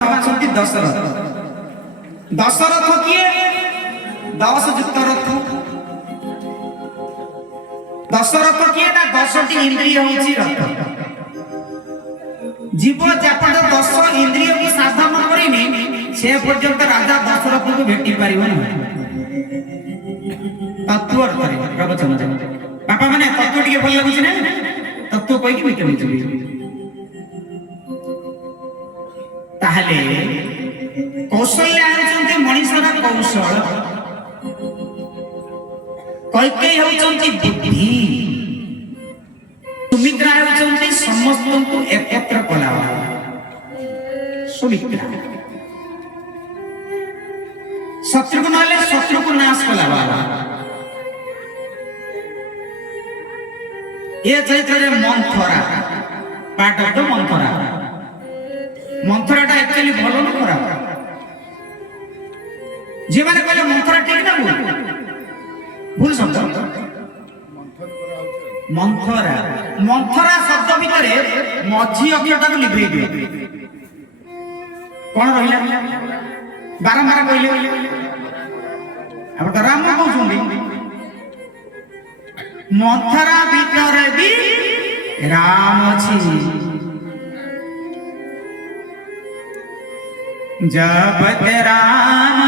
ଅଛନ୍ତି ଦଶରଥ। ଦଶରଥ କିଏ? 10 ଯୁକ୍ତ ରଥ। ଦଶରଥ କିଏ? ନା 10ଟି ଇନ୍ଦ୍ରିୟ ହେଉଛି ରଥ। জীব যেপর্যন্ত 10 ইন্দ্রিয়কে সাধন করিনি সে পর্যন্ত রাজা দশরথকে ভেটি পারিব না। তত্ত্ব অর্থরে প্রবচন বাপা মানে তত্ত্ব টিকে ভাল লাগুଛି না তত্ত্ব কইকি মিটে মিটে তাহলে কৌশল্য হেউଛନ୍ତି মଣିষର কৌশল, কୈକେୟୀ ହେଉଛନ୍ତି ବୁଦ୍ଧି, ସୁମିତ୍ରା ହେଉଛନ୍ତି ସମସ୍ତଙ୍କୁ ଏକତ୍ର କଲା ସୁମିତ୍ରା, ଶତ୍ରୁକୁ ନହେଲେ ଶତ୍ରୁକୁ ନାଶ କଲା ଏ ଚରିତ୍ରରେ ମନ୍ଥରା ପାର୍ଟ ଅଫ ମନ୍ଥରା। ମନ୍ଥରାଟା ଆକ୍ଚୁଆଲି ଭଲ ନା ଖରାପ? ଯେଉଁମାନେ କହିଲେ ମନ୍ଥରା ଠିକ ନା ଭୁଲ? ଭୁଲ ଶବ୍ଦ ମନ୍ଥରା। ମନ୍ଥରା ଶବ୍ଦ ଭିତରେ ମଝି ଅକ୍ଷରଟାକୁ ଲିଭେଇ ଦିଅ, କଣ ରହିଲା? ବାରମ୍ବାର କହିଲେ ଆପଣ ତ ରାମ କହୁଛନ୍ତି। ମନ୍ଥରା ଭିତରେ ବି ରାମ ଅଛି। जब राम